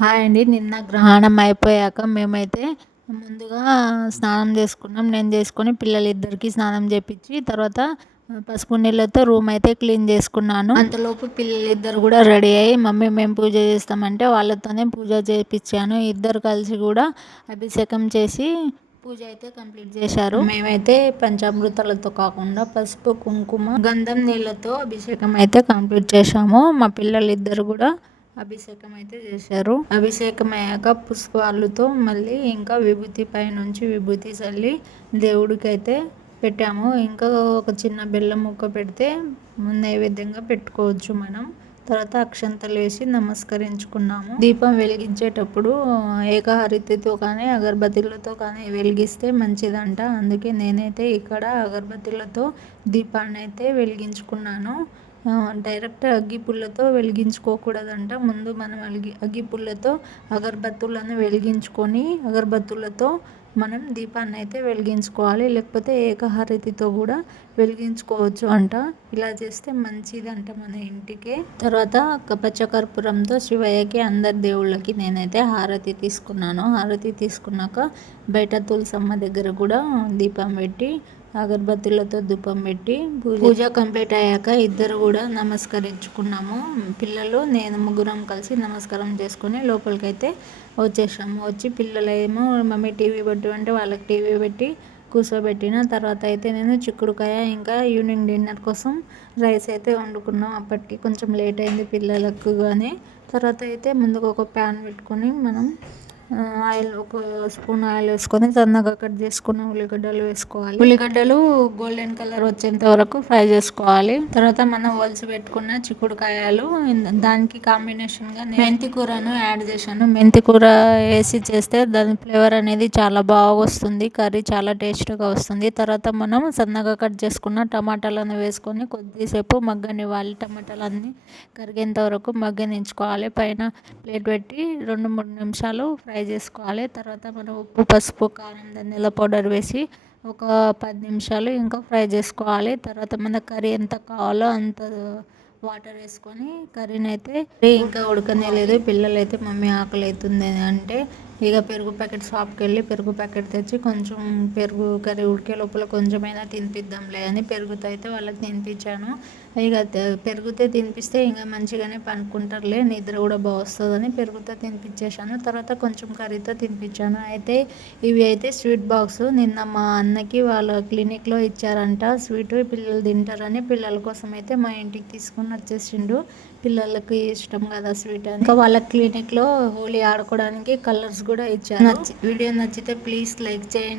Hi అండి. నిన్న గ్రహణం అయిపోయాక మేమైతే ముందుగా స్నానం చేసుకున్నాం. నేను చేసుకొని పిల్లలిద్దరికీ స్నానం చేపించి తర్వాత పసుపు నీళ్ళతో రూమ్ అయితే క్లీన్ చేసుకున్నాను. అంతలోపు పిల్లలిద్దరు కూడా రెడీ అయ్యి మమ్మీ మేము పూజ చేస్తామంటే వాళ్ళతోనే పూజ చేయించాను. ఇద్దరు కలిసి కూడా అభిషేకం చేసి పూజ అయితే కంప్లీట్ చేశారు. మేమైతే పంచామృతాలతో కాకుండా పసుపు, కుంకుమ, గంధం నీళ్ళతో అభిషేకం అయితే కంప్లీట్ చేశాము. మా పిల్లలిద్దరు కూడా అభిషేకం అయితే చేశారు. అభిషేకం అయ్యాక పుష్పాలతో మళ్ళీ ఇంకా విభూతి పైనుంచి విభూతి చల్లి దేవుడికి అయితే పెట్టాము. ఇంకా ఒక చిన్న బెల్లం ముక్క పెడితే నైవేద్యంగా పెట్టుకోవచ్చు మనం. తర్వాత అక్షంతలు వేసి నమస్కరించుకున్నాము. దీపం వెలిగించేటప్పుడు ఏకహారతితో కానీ అగరబత్తులతో కానీ వెలిగిస్తే మంచిదంట. అందుకే నేనైతే ఇక్కడ అగరబత్తులతో దీపాన్ని అయితే వెలిగించుకున్నాను. డైరెక్ట్ అగ్గిపుల్లతో వెలిగించుకోకూడదంట. ముందు మనం అగ్గిపుల్లతో అగరబత్తులను వెలిగించుకొని అగరబత్తులతో మనం దీపాన్ని అయితే వెలిగించుకోవాలి. లేకపోతే ఏకహారతితో కూడా వెలిగించుకోవచ్చు అంట. ఇలా చేస్తే మంచిదంట మన ఇంటికి. తర్వాత పచ్చకర్పూరంతో శివయ్యకి అందరి దేవుళ్ళకి నేనైతే హారతి తీసుకున్నాను. హారతి తీసుకున్నాక బయట తులసమ్మ దగ్గర కూడా దీపం పెట్టి అగరబత్తులతో ధూపం పెట్టి పూజ కంప్లీట్ అయ్యాక ఇద్దరు కూడా నమస్కరించుకున్నాము. పిల్లలు నేను ముగ్గురం కలిసి నమస్కారం చేసుకొని లోపలికైతే వచ్చేసాము. వచ్చి పిల్లలేమో మమ్మీ టీవీ పెట్టు అంటే వాళ్ళకి టీవీ పెట్టి కూర్చోబెట్టిన తర్వాత అయితే నేను చిక్కుడుకాయ ఇంకా ఈవినింగ్ డిన్నర్ కోసం రైస్ అయితే వండుకున్నాం. అప్పటికి కొంచెం లేట్ అయింది పిల్లలకు. కానీ తర్వాత అయితే ముందుగా ఒక ప్యాన్ పెట్టుకొని మనం ఆయిల్ ఒక స్పూన్ ఆయిల్ వేసుకొని సన్నగా కట్ చేసుకున్న ఉల్లిగడ్డలు వేసుకోవాలి. ఉల్లిగడ్డలు గోల్డెన్ కలర్ వచ్చేంత వరకు ఫ్రై చేసుకోవాలి. తర్వాత మనం ఒలిచి పెట్టుకున్న చిక్కుడుకాయలు దానికి కాంబినేషన్ గా మెంతి కూరను యాడ్ చేశాను. మెంతి కూర వేసి చేస్తే దాని ఫ్లేవర్ అనేది చాలా బాగా వస్తుంది. కర్రీ చాలా టేస్ట్గా వస్తుంది. తర్వాత మనం సన్నగా కట్ చేసుకున్న టమాటాలను వేసుకొని కొద్దిసేపు మగ్గనివ్వాలి. టమాటాలన్నీ కరిగేంత వరకు మగ్గనించుకోవాలి. పైన ప్లేట్ పెట్టి 2-3 నిమిషాలు ఫ్రై చేసుకోవాలి. తర్వాత మనం ఉప్పు, పసుపు, కారం, ధనియాల పౌడర్ వేసి ఒక 10 నిమిషాలు ఇంకా ఫ్రై చేసుకోవాలి. తర్వాత మన కర్రీ ఎంత కావాలో అంత వాటర్ వేసుకొని కర్రీని అయితే ఇంకా ఉడకనే లేదు. పిల్లలు అయితే మమ్మీ ఆకలి అవుతుంది అంటే ఇక పెరుగు ప్యాకెట్ షాప్కి వెళ్ళి పెరుగు ప్యాకెట్ తెచ్చి కొంచెం పెరుగు కర్రీ ఉడికే లోపల కొంచెమైనా తినిపిద్దాంలే అని పెరుగుతో అయితే వాళ్ళకి తినిపించాను. ఇక పెరుగుతో తినిపిస్తే ఇంకా మంచిగానే పనుకుంటారులే, నిద్ర కూడా బాగా వస్తుందని పెరుగుతో తినిపించేశాను. తర్వాత కొంచెం కర్రీతో తినిపించాను. అయితే ఇవి అయితే స్వీట్ బాక్స్ నిన్న మా అన్నకి వాళ్ళ క్లినిక్లో ఇచ్చారంట. స్వీట్ పిల్లలు తింటారని పిల్లల కోసం అయితే మా ఇంటికి తీసుకొని వచ్చేసిండు. పిల్లలకి ఇష్టం కదా స్వీట్ అని. ఇంకా వాళ్ళ క్లినిక్లో హోలీ ఆడుకోవడానికి కలర్స్ కూడా ఇచ్చారు. వీడియో నచ్చితే ప్లీజ్ లైక్ చేయండి.